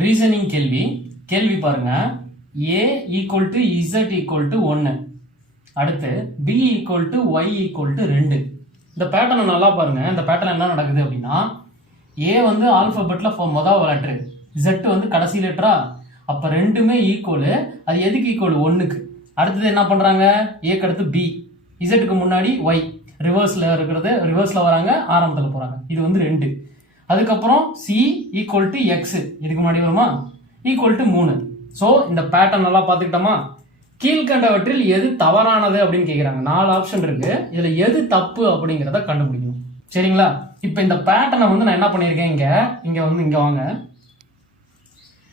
Reasoning கேள்வி பாருங்க. a equal to z equal to 1, அடுத்து b equal to y equal to 2. இந்த பேட்டர்னை நல்லா பாருங்க. இந்த பேட்டர்ன் என்ன நடக்குது அப்படின்னா, a வந்து ஆல்பபெட்ல முதல் லெட்டர், z வந்து கடைசி லெட்டரா, அப்ப ரெண்டுமே ஈக்குவல். அது எதுக்கு ஈக்குவல்? 1க்கு. அடுத்தது என்ன பண்றாங்க, ஏக்கு அடுத்து b, z முன்னாடி y, ரிவர்ஸ்ல இருக்கிறது ரிவர்ஸ்ல வராங்க, ஆரம்பத்துல போறாங்க. இது வந்து 2. அதுக்கப்புறம் c ஈக்குவல் டு x, இதுக்கு முன்னாடி வருமா, ஈக்குவல் டு 3. ஸோ இந்த பேட்டர்ன் நல்லா பார்த்துக்கிட்டோமா? கீழ்கண்டவற்றில் எது தவறானது அப்படின்னு கேட்குறாங்க. 4 ஆப்ஷன் இருக்கு, இதுல எது தப்பு அப்படிங்கிறத கண்டுபிடிக்கணும். சரிங்களா? இப்போ இந்த பேட்டர்னை வந்து நான் என்ன பண்ணியிருக்கேன், இங்க வாங்க.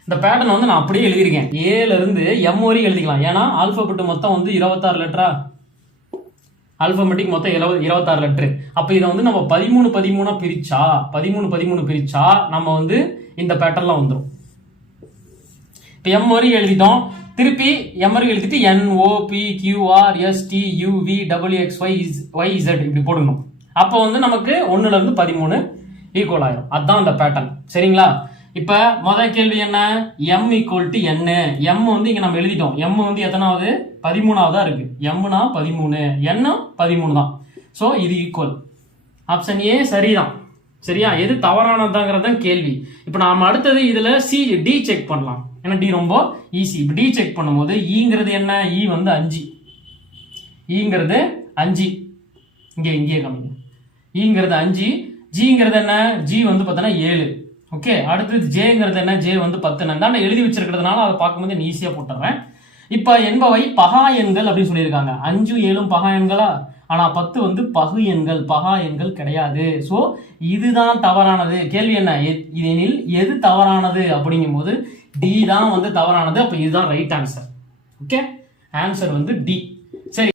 இந்த பேட்டர்ன் வந்து நான் அப்படியே எழுதியிருக்கேன். ஏல இருந்து எம் வரையும் எழுதிக்கலாம். ஏன்னா ஆல்பபெட் மொத்தம் வந்து 26 லெட்டரா, ஆல்பபெட்டிக் மொத்தம் 26 லெட்டர். அப்ப இதை வந்து நம்ம 13 பிரிச்சா நம்ம வந்து இந்த பேட்டர்ல வந்துடும். இப்போ எம் வரையும் எழுதிட்டோம். திருப்பி எம் வரையும் எழுதிட்டு NOPQRSTUVWXYZ இப்படி போடணும். அப்போ வந்து நமக்கு 1ல இருந்து 13 ஈக்குவல் ஆயிரும். அதுதான் அந்த பேட்டர்ன். சரிங்களா? இப்ப முதல் கேள்வி என்ன, m equal to n. m வந்து இங்க நம்ம எழுதிட்டோம். m வந்து எத்தனாவது, 13ஆவதா இருக்கு. mனா 13, n 13 தான். சோ இது ஈக்குவல். ஆப்ஷன் ஏ சரிதான். சரியா? எது தவறானதாங்கிறத கேள்வி. இப்ப நாம அடுத்தது இதுல டி செக் பண்ணலாம். ஏன்னா டி ரொம்ப ஈஸி. இப்ப டி செக் பண்ணும்போது ஈங்கிறது என்ன, ஈ வந்து 5, ஈங்கிறது 5, இங்கே கம்மிங்க. ஈங்கிறது 5, ஜிங்கிறது என்ன, ஜி வந்து பார்த்தோன்னா 7. ஓகே, அடுத்தது ஜேங்கிறது என்ன, ஜே வந்து 10. நான் எழுதி வச்சிருக்கிறதுனால அதை பார்க்கும்போது ஈஸியா போட்டுறேன். இப்ப என்பவை பகா எண்கள் அப்படின்னு சொல்லியிருக்காங்க. 5 7 பகா எண்களா, ஆனா 10 வந்து பகு எண்கள், பகா எண்கள் கிடையாது. சோ இதுதான் தவறானது. கேள்வி என்ன, இதனில் எது தவறானது அப்படிங்கும் போது டி தான் வந்து தவறானது. அப்ப இதுதான் ரைட் ஆன்சர். ஓகே, ஆன்சர் வந்து டி.